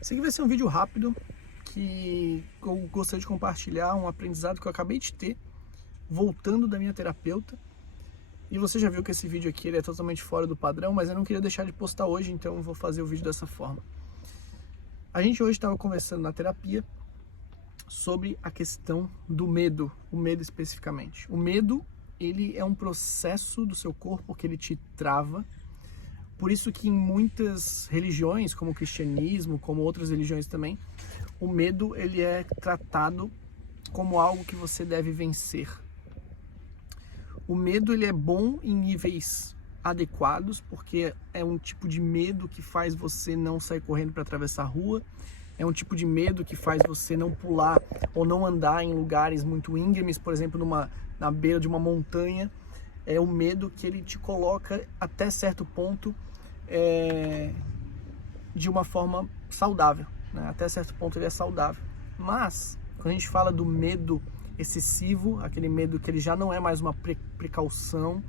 Esse aqui vai ser um vídeo rápido que eu gostaria de compartilhar um aprendizado que eu acabei de ter voltando da minha terapeuta. E você já viu que esse vídeo aqui ele é totalmente fora do padrão, mas eu não queria deixar de postar hoje, então eu vou fazer o vídeo dessa forma. A gente hoje estava conversando na terapia sobre a questão do medo, o medo especificamente. O medo, ele é um processo do seu corpo que ele te trava. Por isso que em muitas religiões, como o cristianismo, como outras religiões também, o medo ele é tratado como algo que você deve vencer. O medo ele é bom em níveis adequados, porque é um tipo de medo que faz você não sair correndo para atravessar a rua, é um tipo de medo que faz você não pular ou não andar em lugares muito íngremes, por exemplo, na beira de uma montanha. É o medo que ele te coloca até certo ponto de uma forma saudável, né? Até certo ponto ele é saudável. Mas, quando a gente fala do medo excessivo, aquele medo que ele já não é mais uma precaução,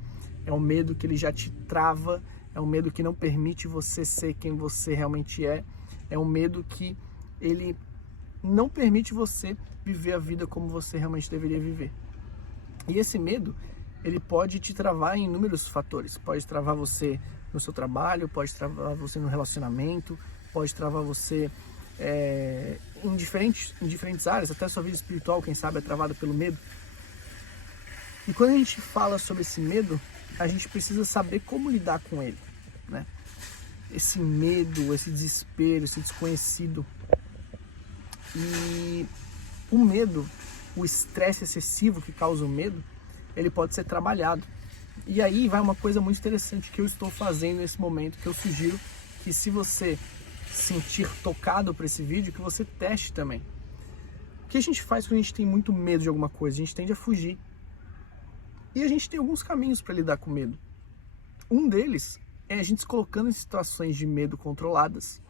é um medo que ele já te trava, é um medo que não permite você ser quem você realmente é um medo que ele não permite você viver a vida como você realmente deveria viver. E esse medo, ele pode te travar em inúmeros fatores. Pode travar você no seu trabalho, pode travar você no relacionamento, pode travar você em diferentes áreas, até a sua vida espiritual, quem sabe, é travada pelo medo. E quando a gente fala sobre esse medo, a gente precisa saber como lidar com ele, né? Esse medo, esse desespero, esse desconhecido. E o medo, o estresse excessivo que causa o medo, ele pode ser trabalhado. E aí vai uma coisa muito interessante que eu estou fazendo nesse momento, que eu sugiro que, se você sentir tocado por esse vídeo, que você teste também. O que a gente faz quando a gente tem muito medo de alguma coisa? A gente tende a fugir. E a gente tem alguns caminhos para lidar com medo. Um deles é a gente se colocando em situações de medo controladas,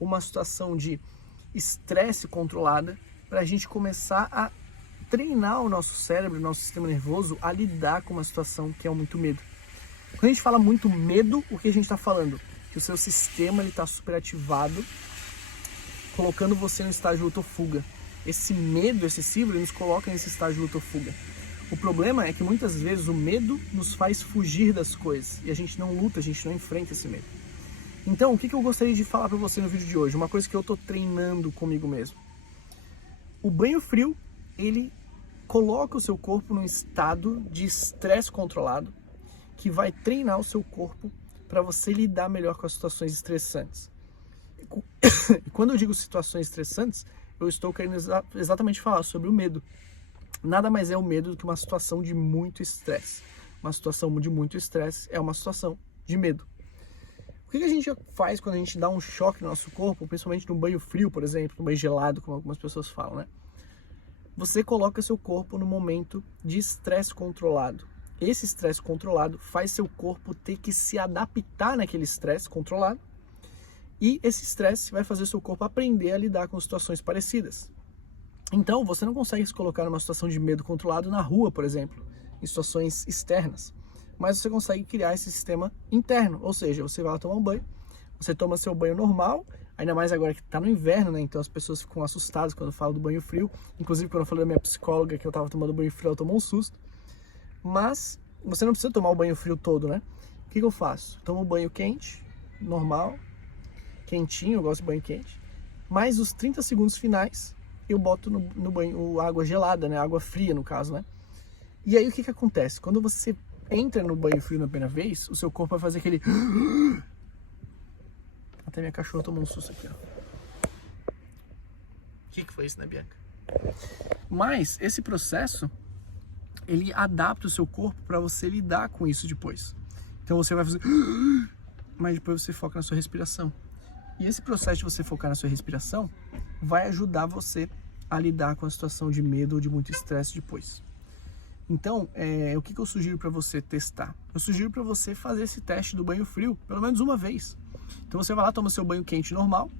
uma situação de estresse controlada, para a gente começar a treinar o nosso cérebro, o nosso sistema nervoso a lidar com uma situação que é muito medo. Quando a gente fala muito medo, o que a gente está falando? Que o seu sistema está superativado, colocando você no estágio luta ou fuga. Esse medo excessivo ele nos coloca nesse estágio luta ou fuga. O problema é que muitas vezes o medo nos faz fugir das coisas e a gente não luta, a gente não enfrenta esse medo. Então, o que eu gostaria de falar para você no vídeo de hoje? Uma coisa que eu estou treinando comigo mesmo. O banho frio, ele coloca o seu corpo num estado de estresse controlado que vai treinar o seu corpo para você lidar melhor com as situações estressantes. E quando eu digo situações estressantes, eu estou querendo exatamente falar sobre o medo. Nada mais é o medo do que uma situação de muito estresse. Uma situação de muito estresse é uma situação de medo. O que a gente faz quando a gente dá um choque no nosso corpo, principalmente no banho frio, por exemplo, no banho gelado, como algumas pessoas falam, né? Você coloca seu corpo no momento de estresse controlado. Esse estresse controlado faz seu corpo ter que se adaptar naquele estresse controlado, e esse estresse vai fazer seu corpo aprender a lidar com situações parecidas. Então, você não consegue se colocar numa situação de medo controlado na rua, por exemplo, em situações externas, mas você consegue criar esse sistema interno, ou seja, você vai lá tomar um banho, você toma seu banho normal, ainda mais agora que está no inverno, né? Então as pessoas ficam assustadas quando eu falo do banho frio. Inclusive, quando eu falei da minha psicóloga que eu estava tomando banho frio, ela tomou um susto. Mas você não precisa tomar o banho frio todo, né? O que eu faço? Tomo um banho quente, normal, quentinho, eu gosto de banho quente. Mas os 30 segundos finais, eu boto no banho água gelada, né? Água fria, no caso, né? E aí o que acontece? Quando você entra no banho frio na primeira vez, o seu corpo vai fazer aquele... Até minha cachorra tomou um susto aqui, ó. O que foi isso, né, Bianca? Mas esse processo, ele adapta o seu corpo para você lidar com isso depois. Então você vai fazer... Mas depois você foca na sua respiração. E esse processo de você focar na sua respiração vai ajudar você a lidar com a situação de medo ou de muito estresse depois. Então, o que eu sugiro para você testar? Eu sugiro para você fazer esse teste do banho frio pelo menos uma vez. Então você vai lá, toma seu banho quente normal,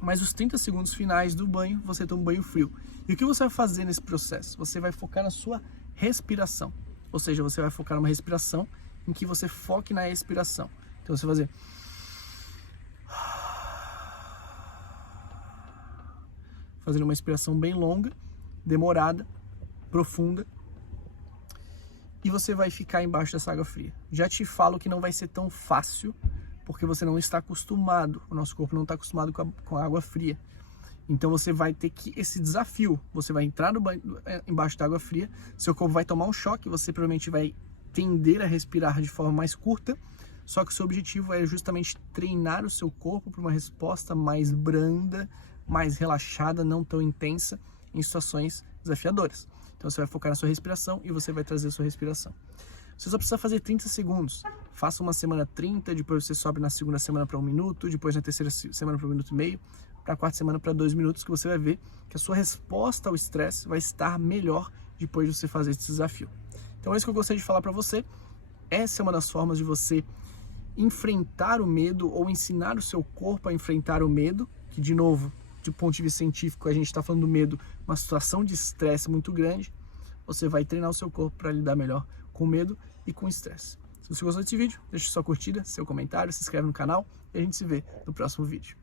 mas os 30 segundos finais do banho você toma um banho frio. E o que você vai fazer nesse processo? Você vai focar na sua respiração. Ou seja, você vai focar numa respiração em que você foque na expiração. Então você vai fazer... fazendo uma respiração bem longa, demorada, profunda, e você vai ficar embaixo dessa água fria. Já te falo que não vai ser tão fácil, porque você não está acostumado, o nosso corpo não está acostumado com a água fria. Então você vai ter esse desafio, você vai entrar embaixo da água fria, seu corpo vai tomar um choque, você provavelmente vai tender a respirar de forma mais curta, só que o seu objetivo é justamente treinar o seu corpo para uma resposta mais branda, mais relaxada, não tão intensa em situações desafiadoras. Então você vai focar na sua respiração e você vai trazer a sua respiração. Você só precisa fazer 30 segundos. Faça uma semana 30, depois você sobe na segunda semana para 1 minuto, depois na terceira semana para 1 minuto e meio, para a quarta semana para 2 minutos, que você vai ver que a sua resposta ao estresse vai estar melhor depois de você fazer esse desafio. Então é isso que eu gostaria de falar para você. Essa é uma das formas de você enfrentar o medo ou ensinar o seu corpo a enfrentar o medo, que de novo, do ponto de vista científico, a gente está falando do medo, uma situação de estresse muito grande. Você vai treinar o seu corpo para lidar melhor com medo e com estresse. Se você gostou desse vídeo, deixe sua curtida, seu comentário, se inscreve no canal e a gente se vê no próximo vídeo.